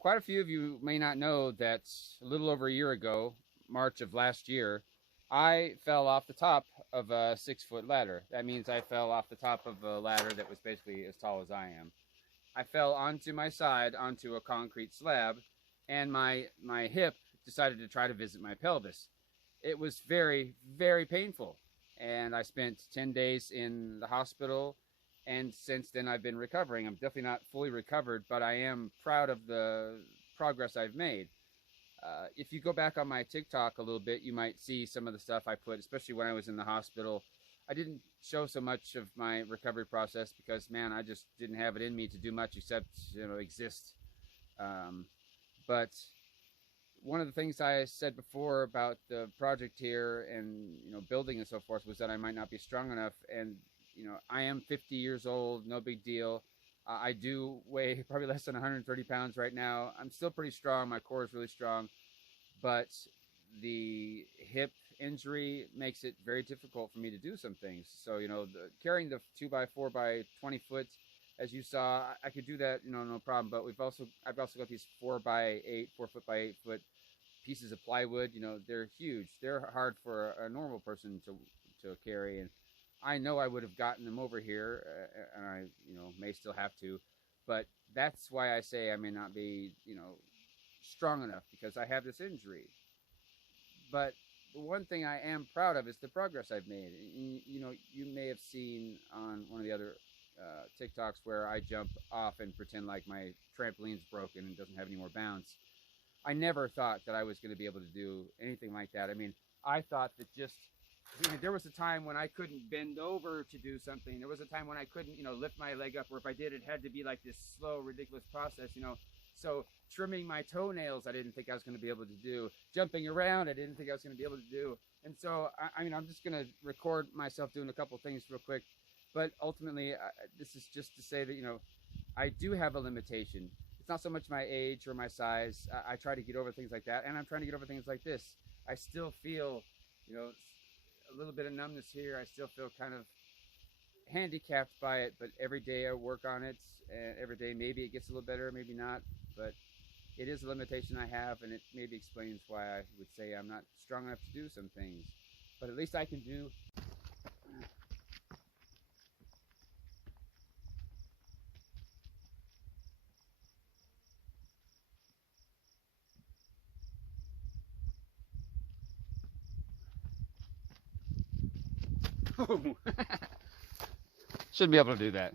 quite a few of you may not know that a little over a year ago, March of last year, I fell off the top of a 6-foot ladder. That means I fell off the top of a ladder that was basically as tall as I am. I fell onto my side onto a concrete slab, and my hip decided to try to visit my pelvis. It was very, very painful, and I spent 10 days in the hospital, and since then I've been recovering. I'm definitely not fully recovered, but I am proud of the progress I've made. If you go back on my TikTok a little bit, you might see some of the stuff I put, especially when I was in the hospital. I didn't show so much of my recovery process because, man, I just didn't have it in me to do much except, exist. But one of the things I said before about the project here and, building and so forth was that I might not be strong enough. And, I am 50 years old, no big deal. I do weigh probably less than 130 pounds right now. I'm still pretty strong. My core is really strong, but the hip injury makes it very difficult for me to do some things. So, carrying the 2x4x20 foot, as you saw, I could do that, no problem. But I've also got these 4x8, 4-foot-by-8-foot pieces of plywood. They're huge. They're hard for a normal person to carry, and I know I would have gotten them over here, and I, may still have to, but that's why I say I may not be, strong enough because I have this injury. But the one thing I am proud of is the progress I've made. You may have seen on one of the other TikToks where I jump off and pretend like my trampoline's broken and doesn't have any more bounce. I never thought that I was going to be able to do anything like that. I mean, I thought that there was a time when I couldn't bend over to do something. There was a time when I couldn't, lift my leg up, or if I did, it had to be like this slow, ridiculous process, So trimming my toenails, I didn't think I was going to be able to do. Jumping around, I didn't think I was going to be able to do. And so, I'm just going to record myself doing a couple things real quick. But ultimately, this is just to say that, I do have a limitation. It's not so much my age or my size. I try to get over things like that, and I'm trying to get over things like this. I still feel, a little bit of numbness here. I still feel kind of handicapped by it, but every day I work on it, and every day maybe it gets a little better, maybe not, but it is a limitation I have, and it maybe explains why I would say I'm not strong enough to do some things, but at least I can do. Shouldn't be able to do that.